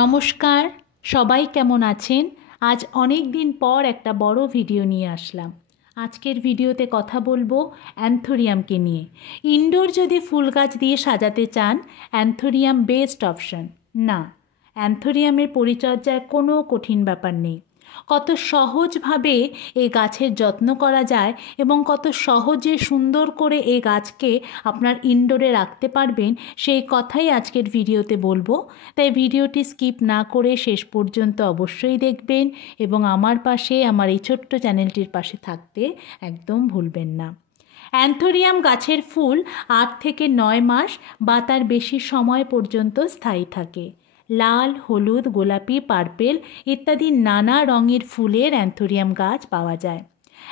নমস্কার, সবাই কেমন আছেন? আজ অনেক দিন পর একটা বড় ভিডিও নিয়ে আসলাম। আজকের ভিডিওতে কথা বলবো অ্যান্থোরিয়ামকে নিয়ে। ইনডোর যদি ফুল গাছ দিয়ে সাজাতে চান, অ্যান্থোরিয়াম বেস্ট অপশন। না, অ্যান্থোরিয়ামের পরিচর্যায় কোনো কঠিন ব্যাপার নেই। কত সহজভাবে এই গাছের যত্ন করা যায় এবং কত সহজে সুন্দর করে এই গাছকে আপনার ইনডোরে রাখতে পারবেন, সেই কথাই আজকের ভিডিওতে বলবো। তাই ভিডিওটি স্কিপ না করে শেষ পর্যন্ত অবশ্যই দেখবেন এবং আমার পাশে, আমার এই ছোট্ট চ্যানেলটির পাশে থাকতে একদম ভুলবেন না। অ্যান্থোরিয়াম গাছের ফুল 8 থেকে 9 মাস বা তার বেশি সময় পর্যন্ত স্থায়ী থাকে। লাল, হলুদ, গোলাপি, পার্পেল ইত্যাদি নানা রঙের ফুলের অ্যান্থোরিয়াম গাছ পাওয়া যায়।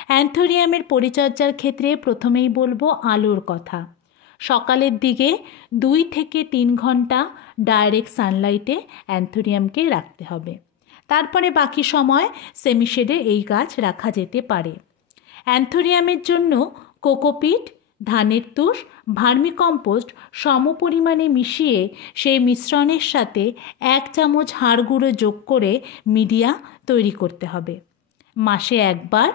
অ্যান্থোরিয়ামের পরিচর্যার ক্ষেত্রে প্রথমেই বলবো আলোর কথা। সকালের দিকে 2 থেকে 3 ঘন্টা ডাইরেক্ট সানলাইটে অ্যান্থোরিয়ামকে রাখতে হবে। তারপরে বাকি সময় সেমিশেডে এই গাছ রাখা যেতে পারে। অ্যান্থোরিয়ামের জন্য কোকোপিট, ধানের তুষ, ভার্মিকম্পোস্ট সমপরিমাণে মিশিয়ে সেই মিশ্রণের সাথে 1 চামচ হাড় গুঁড়ো যোগ করে মিডিয়া তৈরি করতে হবে। মাসে একবার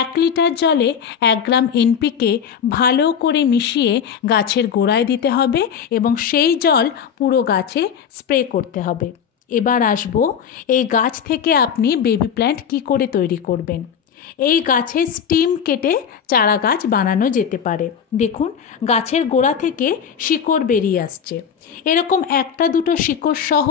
1 লিটার জলে 1 গ্রাম এনপিকে ভালো করে মিশিয়ে গাছের গোড়ায় দিতে হবে এবং সেই জল পুরো গাছে স্প্রে করতে হবে। এবার আসবো এই গাছ থেকে আপনি বেবি প্ল্যান্ট কী করে তৈরি করবেন। এই গাছের স্টিম কেটে চারা গাছ বানানো যেতে পারে। দেখুন, গাছের গোড়া থেকে শিকড় বেরিয়ে আসছে। এরকম 1-2 শিকড় সহ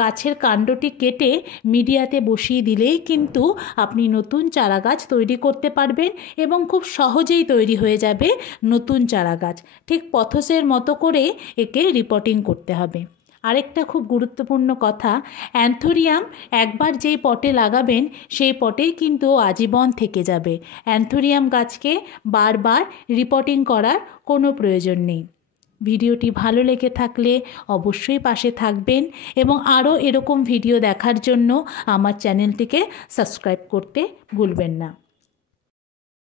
গাছের কাণ্ডটি কেটে মিডিয়াতে বসিয়ে দিলেই কিন্তু আপনি নতুন চারা গাছ তৈরি করতে পারবেন এবং খুব সহজেই তৈরি হয়ে যাবে নতুন চারা গাছ। ঠিক পথসের মতো করে একে রিপোর্টিং করতে হবে। আরেকটা খুব গুরুত্বপূর্ণ কথা, অ্যান্থোরিয়াম একবার যেই পটে লাগাবেন সেই পটেই কিন্তু আজীবন থেকে যাবে। অ্যান্থোরিয়াম গাছকে বারবার রিপোর্টিং করার কোনো প্রয়োজন নেই। ভিডিওটি ভালো লেগে থাকলে অবশ্যই পাশে থাকবেন এবং আরও এরকম ভিডিও দেখার জন্য আমার চ্যানেলটিকে সাবস্ক্রাইব করতে ভুলবেন না।